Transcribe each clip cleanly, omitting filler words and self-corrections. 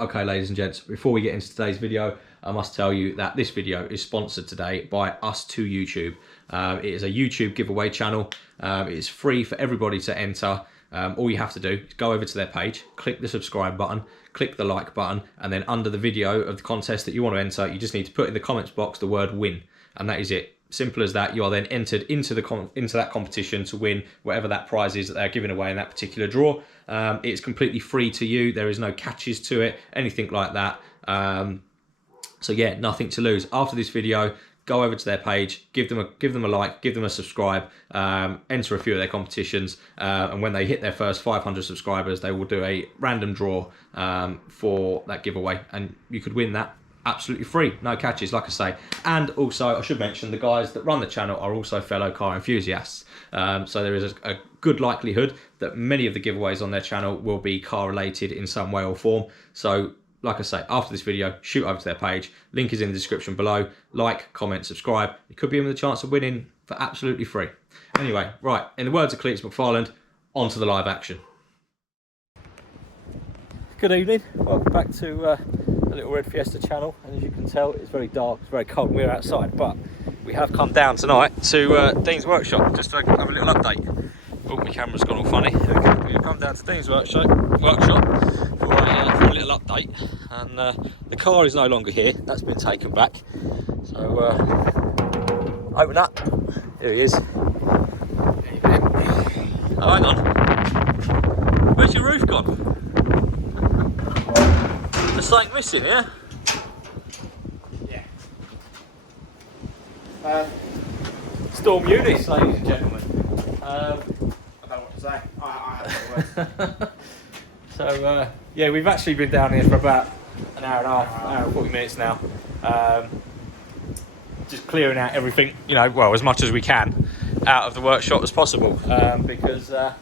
Okay, ladies and gents, before we get into today's video, I must tell you that this video is sponsored today by us to YouTube. It is a YouTube giveaway channel. It is free for everybody to enter. All you have to do is go over to their page, click the subscribe button, click the like button, and then under the video of the contest that you want to enter, you just need to put in the comments box the word win, and that is it. Simple as that. You are then entered into that competition to win whatever that prize is that they're giving away in that particular draw. It's completely free to you. There is no catches to it, anything like that. So yeah, nothing to lose. After this video, go over to their page, give them a like, give them a subscribe, enter a few of their competitions, and when they hit their first 500 subscribers, they will do a random draw for that giveaway, and you could win that absolutely free, no catches, like I say. And also, I should mention, the guys that run the channel are also fellow car enthusiasts, so there is a good likelihood that many of the giveaways on their channel will be car related in some way or form. So like I say, after this video, shoot over to their page. Link is in the description below. Like, comment, subscribe. You could be in with a chance of winning for absolutely free. Anyway, right, in the words of Cletus McFarland, on to the live action. Good evening, welcome back to the Little Red Fiesta channel. And as you can tell, it's very dark, it's very cold, we're outside, but we have come down tonight to Dean's workshop just to have a little update. Oh, my camera's gone all funny. We've come down to Dean's workshop for a little update, and the car is no longer here. That's been taken back. So open up. Here he is. Oh, hang on. Where's your roof gone? There's something missing here. Yeah. Storm Eunice, ladies and gentlemen. I don't know what to say. I have no words. So yeah, we've actually been down here for about an hour and a half, hour and 40 minutes now. Just clearing out everything, you know, well, as much as we can out of the workshop as possible, because there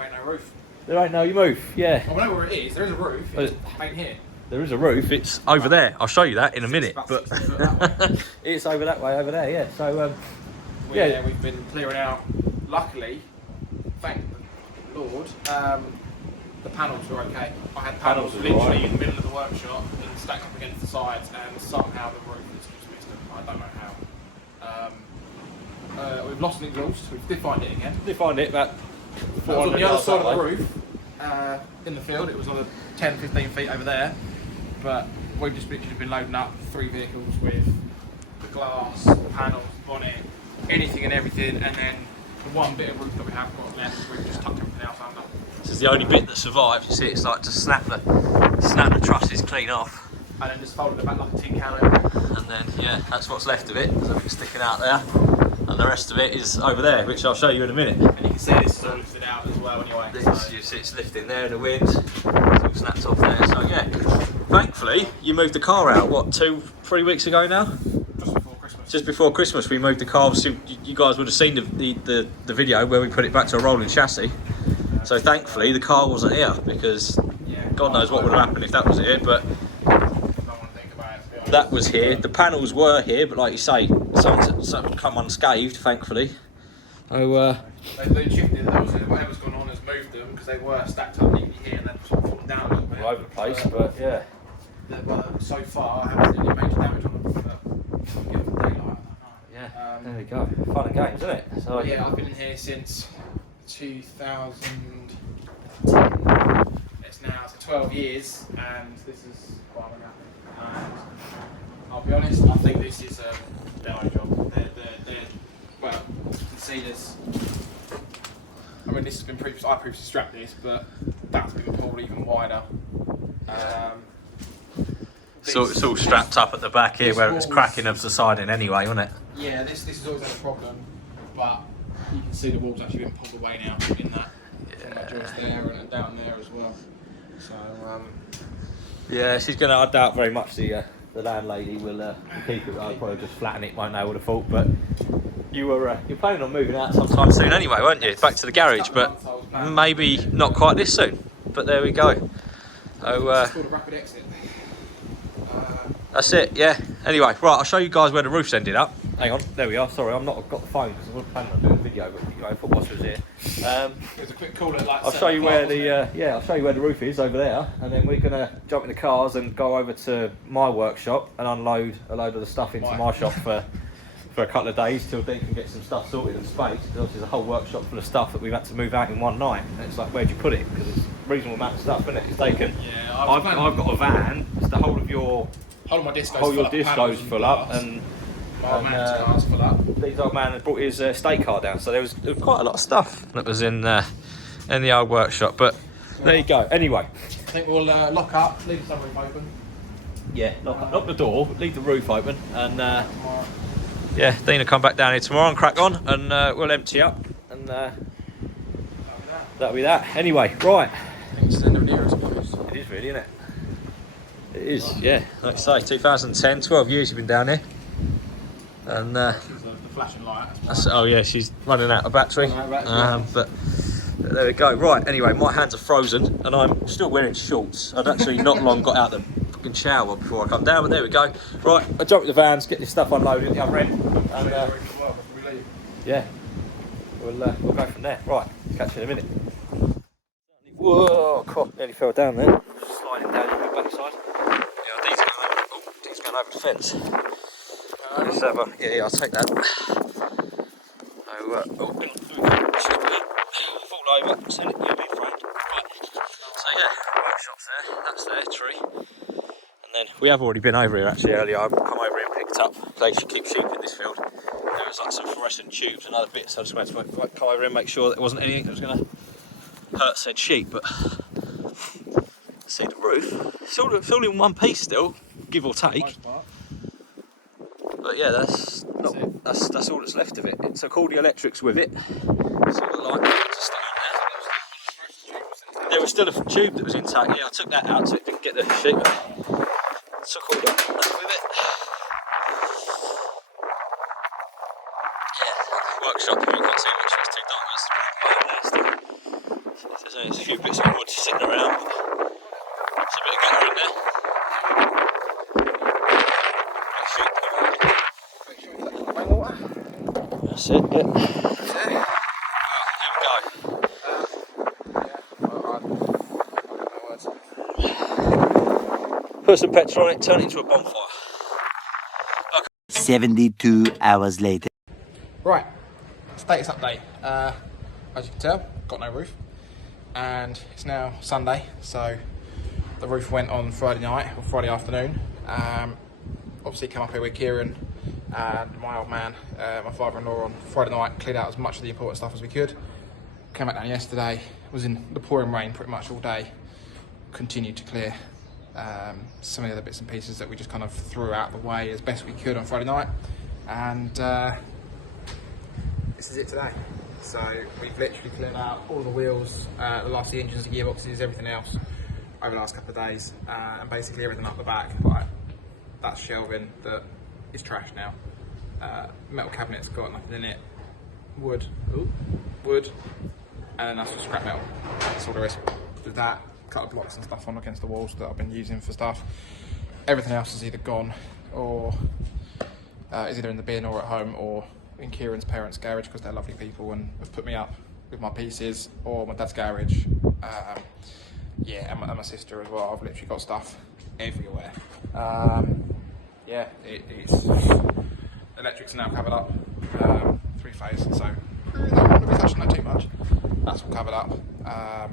ain't no roof. There ain't no roof, yeah. I know where it is. There is a roof. It ain't here. There is a roof. It's over there. I'll show you that in a minute. But it's over that way, over there, yeah. So yeah, we've been clearing out. Luckily, thank the Lord, the panels were okay. I had panels literally in the middle of the workshop and stacked up against the sides, and somehow the roof has just missed them. I don't know how. We've lost an exhaust. We've defined it again. Defined it about 400 on the other side of the roof, in the field. It was another 10-15 feet over there, but we've just literally been loading up 3 vehicles with the glass, panels, bonnet, anything and everything, and then the one bit of roof that we have got left, we've just tucked everything else under. This is the only bit that survives. You see, it's like to snap the trusses clean off, and then just fold it back like a tin can over. And then yeah, that's what's left of it. There's a bit sticking out there, and the rest of it is over there, which I'll show you in a minute. And you can see this is all lifted out as well anyway. You see it's lifting there in the wind. It's all snapped off there. So yeah, thankfully you moved the car out, what, 2-3 weeks ago now? Just before Christmas we moved the car. Obviously you guys would have seen the video where we put it back to a rolling chassis. So thankfully the car wasn't here, because God knows what would have happened if that was here, but that was here. The panels were here, but like you say, some come unscathed, thankfully. So they've shifted those, whatever's gone on has moved them, because they were stacked up neatly here and then sort of fallen down a little bit. All over the place, but yeah. So far I haven't seen any major damage on them, but give them daylight. Yeah, there we go. Fun and games, isn't it? So yeah, I've been in here since 2010. It's now 12 years, and this is what I'm at. And I'll be honest, I think this is a demo job. They're well, you can see this. I mean, this has been I previously strapped this, but that's been pulled even wider. So it's all strapped up at the back here, where it's cracking of the siding anyway, wasn't it? Yeah, this has always had a problem, but you can see the wall's actually been pulled away now in that. Yeah. Joist there and down there as well. So yeah, she's gonna. I doubt very much the landlady will keep it. I'll probably just flatten it, won't know, I would have thought. But you're planning on moving out sometime soon anyway, weren't you? Back to the garage, but maybe not quite this soon. But there we go. So it's called a rapid exit. That's it, yeah. Anyway, right, I'll show you guys where the roof's ended up. Hang on, there we are. Sorry, I've not got the phone because I wasn't planning on doing a video. video, but you know, football was here. It was a quick call at like I'll show you where the I'll show you where the roof is over there, and then we're gonna jump in the cars and go over to my workshop and unload a load of the stuff into my shop for a couple of days till Dean can get some stuff sorted in space. Because obviously there's a whole workshop full of stuff that we've had to move out in one night, and it's like, where'd you put it? Because it's a reasonable amount of stuff, isn't it? It's taken. Yeah, I've got a van. It's the whole of my discos. whole your discos full up, and my old man's car's full up. Dean's old man had brought his estate car down, so there was quite a lot of stuff that was in the old workshop. But there you go. Anyway, I think we'll lock up, leave the sunroof open. Yeah, lock the door, leave the roof open, and yeah, Dean will come back down here tomorrow and crack on, and we'll empty up, and that'll be that. Anyway, right. I think it's the end of the year, I suppose. It is really, isn't it? It is, yeah. Like I say, 2010, 12 years you've been down here. And the flashing light. oh yeah, she's running out of battery. But there we go. Right, anyway, my hands are frozen and I'm still wearing shorts. I'd actually not long got out the fucking shower before I come down, but there we go. Right, I jump in the vans, get this stuff unloaded at the other end. And yeah, we'll go from there. Right, catch you in a minute. Whoa, God, nearly fell down there. Sliding down your backside. Yeah, Dean's going over the fence. Let's have a, yeah, I'll take that. Fall over, send it, you'll be framed. Right. So yeah, workshop's there, that's there, tree. And then we have already been over here actually earlier. I've come over here and picked up. They should keep sheep in this field. There was like some fluorescent tubes and other bits. I just went to come over here and make sure that there wasn't anything that was going to hurt said sheep. But see the roof, it's all in one piece still, give or take. But yeah, that's all that's left of it. It took all the electrics with it. It's all the light to stay on there. There was still a tube that was intact. Yeah, I took that out so it didn't get the sheet. Took all that with it. Yeah, workshop. You can't see much. It's too dark. There's a few bits of wood sitting around. There's a bit of gutter in there. That's it, yeah. Put some petrol on it, turn it into a bonfire. Okay. 72 hours later. Right, status update. As you can tell, got no roof. And it's now Sunday, so the roof went on Friday night, or Friday afternoon. Obviously came up here with Kieran and my old man, my father-in-law, on Friday night, cleared out as much of the important stuff as we could. Came back down yesterday, was in the pouring rain pretty much all day. Continued to clear some of the other bits and pieces that we just kind of threw out the way as best we could on Friday night. And this is it today. So we've literally cleared out all the wheels, the engines, the gearboxes, everything else over the last couple of days, and basically everything up the back. Like, that's shelving that is trash now. Metal cabinet's got nothing in it. Wood, and then that's just scrap metal. That's all there is. With that, a couple of blocks and stuff on against the walls that I've been using for stuff. Everything else is either gone or is either in the bin or at home or in Kieran's parents' garage, because they're lovely people and have put me up with my pieces, or my dad's garage. Yeah, and my sister as well. I've literally got stuff everywhere. Yeah, it's electrics are now covered up, 3-phase, so I'm not going to be touching that too much. That's all covered up,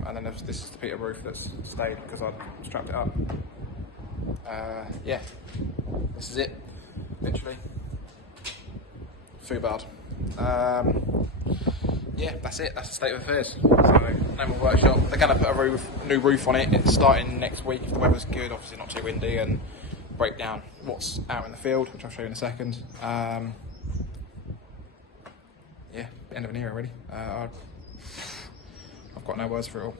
and then this is the Peter roof that's stayed because I strapped it up. Yeah, this is it, literally. Foo-bad. Yeah, that's it. That's the state of affairs. So no more workshop. They're going to put a new roof on it. It's starting next week if the weather's good. Obviously not too windy, and break down what's out in the field, which I'll show you in a second. Yeah, end of an era really. I've got no words for it all.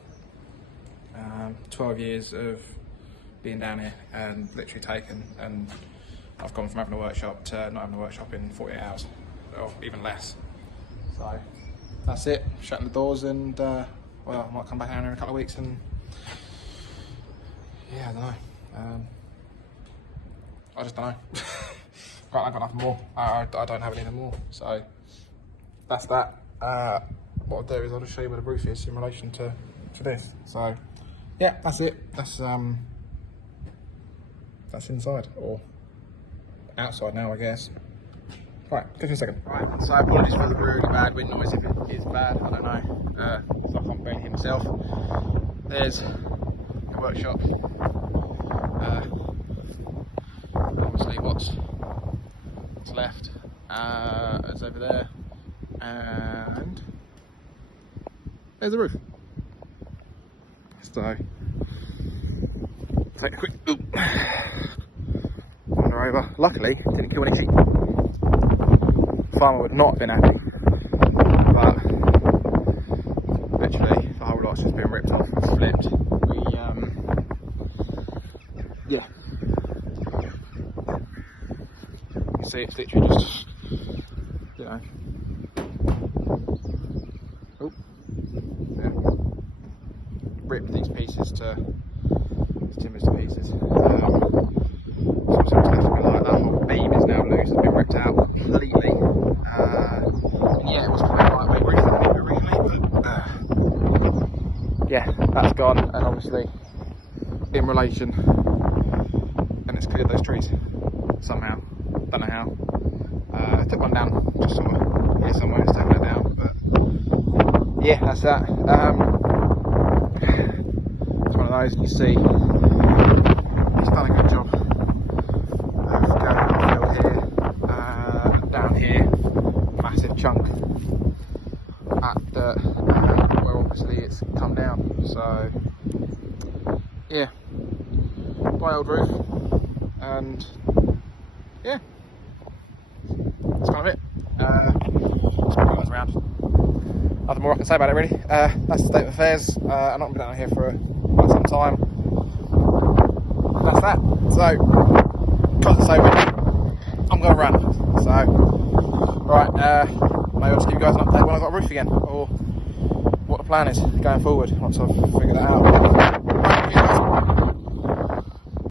12 years of being down here and literally taken, and I've gone from having a workshop to not having a workshop in 48 hours, or even less. So that's it, shutting the doors, and well, I might come back down here in a couple of weeks and yeah, I don't know. I just don't know. I've got nothing more. I don't have anything more. So that's that. what I'll do is I'll just show you where the roof is in relation to this. So yeah, that's it. That's inside, or outside now, I guess. Right, give me a second. Right, so apologies for the really bad wind noise if it is bad, I don't know. It's like I'm barely himself. There's the workshop. Obviously what's left is over there, and there's the roof. So take a quick wander over. Luckily, didn't kill any sheep. Farmer would not have been happy, but literally the whole lot's just been ripped off and flipped. Yeah, you can see it's literally just, you know, ripped these pieces timbers to pieces. So what's left like that whole beam is now loose, it's been ripped out completely. And yeah, it was quite a lightweight roof originally, but yeah, that's gone. And obviously, in relation, and it's cleared those trees somehow. Don't know how. I took one down, just sort of here somewhere, it's taken it down. But yeah, that's that. It's one of those, and you see, he's done a good job of going uphill here, down here, massive chunk at dirt, where obviously it's come down. So yeah, my old roof, and yeah, that's kind of it. Around. Nothing more I can say about it really. That's the state of affairs. I'm not going to be down here for quite some time. That's that. So, got to say, I'm going to run. So, right, maybe I'll just give you guys an update when I've got a roof again, or what the plan is going forward once I've figured that out.